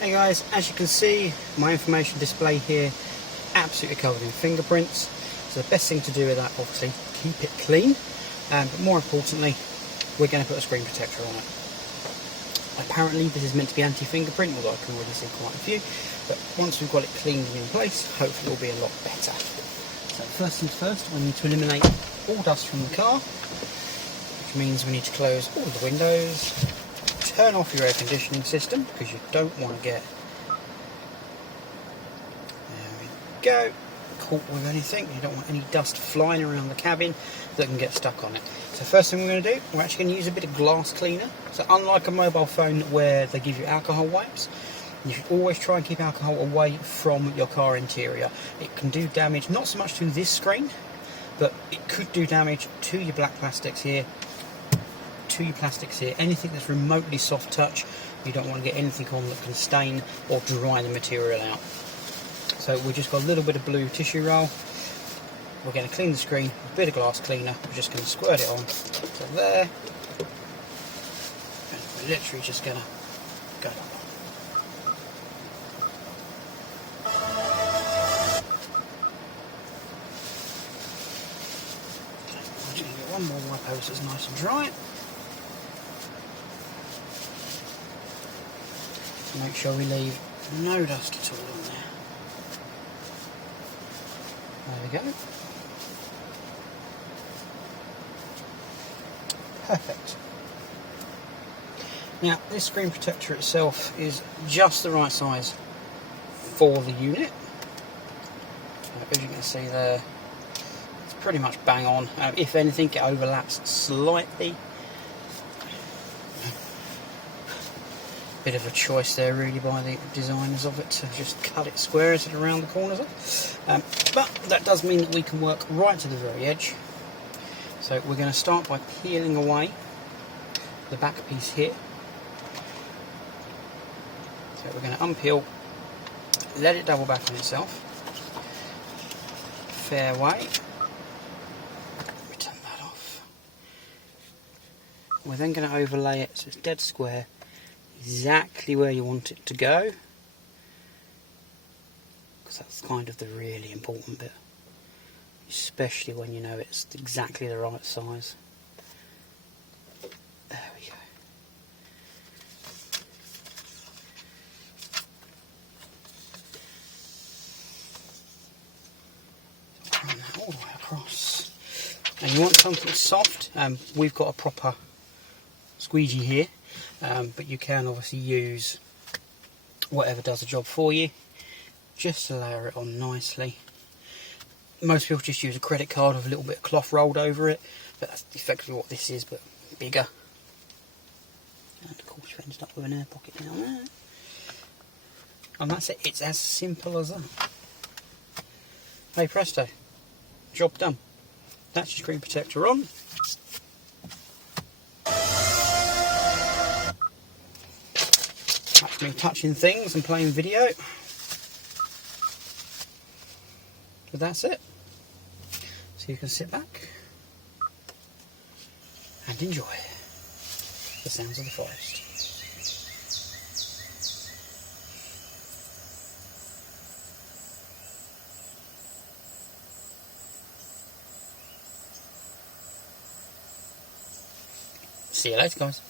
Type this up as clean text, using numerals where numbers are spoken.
Hey guys, as you can see, my information display here absolutely covered in fingerprints. So the best thing to do with that, obviously, keep it clean. But more importantly, we're going to put a screen protector on it. Apparently this is meant to be anti-fingerprint, although I can already see quite a few. But once we've got it cleaned and in place, hopefully it will be a lot better. So first things first, we need to eliminate all dust from the car, which means we need to close all the windows. Turn off your air conditioning system because you don't want to get, there we go, caught with anything. You don't want any dust flying around the cabin that can get stuck on it. So first thing we're going to do, we're actually going to use a bit of glass cleaner. So unlike a mobile phone where they give you alcohol wipes, you should always try and keep alcohol away from your car interior. It can do damage, not so much to this screen, but it could do damage to your black plastics here, anything that's remotely soft touch. You don't want to get anything on that can stain or dry the material out. So we've just got a little bit of blue tissue roll. We're going to clean the screen with a bit of glass cleaner. We're just going to squirt it on to there. And we're literally just going to go that way. I'm just going to get one more wipe over so it's nice and dry. Make sure we leave no dust at all on there. There we go. Perfect. Now, this screen protector itself is just the right size for the unit. As you can see there, it's pretty much bang on. If anything, it overlaps slightly. Bit of a choice there really by the designers of it to just cut it square as it around the corners but that does mean that we can work right to the very edge. So we're going to start by peeling away the back piece here. So we're going to unpeel, let it double back on itself, fair way, turn that off. We're then going to overlay it so it's dead square, exactly where you want it to go, because that's kind of the really important bit, especially when you know it's exactly the right size. There we go. Run that all the way across. And you want something soft. We've got a proper squeegee here. But you can obviously use whatever does the job for you, just to layer it on nicely. Most people just use a credit card with a little bit of cloth rolled over it, but that's effectively what this is, but bigger. And of course you ended up with an air pocket down there. And that's it, it's as simple as that. Hey presto, job done. That's your screen protector on. Me touching things and playing video, but that's it. So you can sit back and enjoy the sounds of the forest. See you later, guys.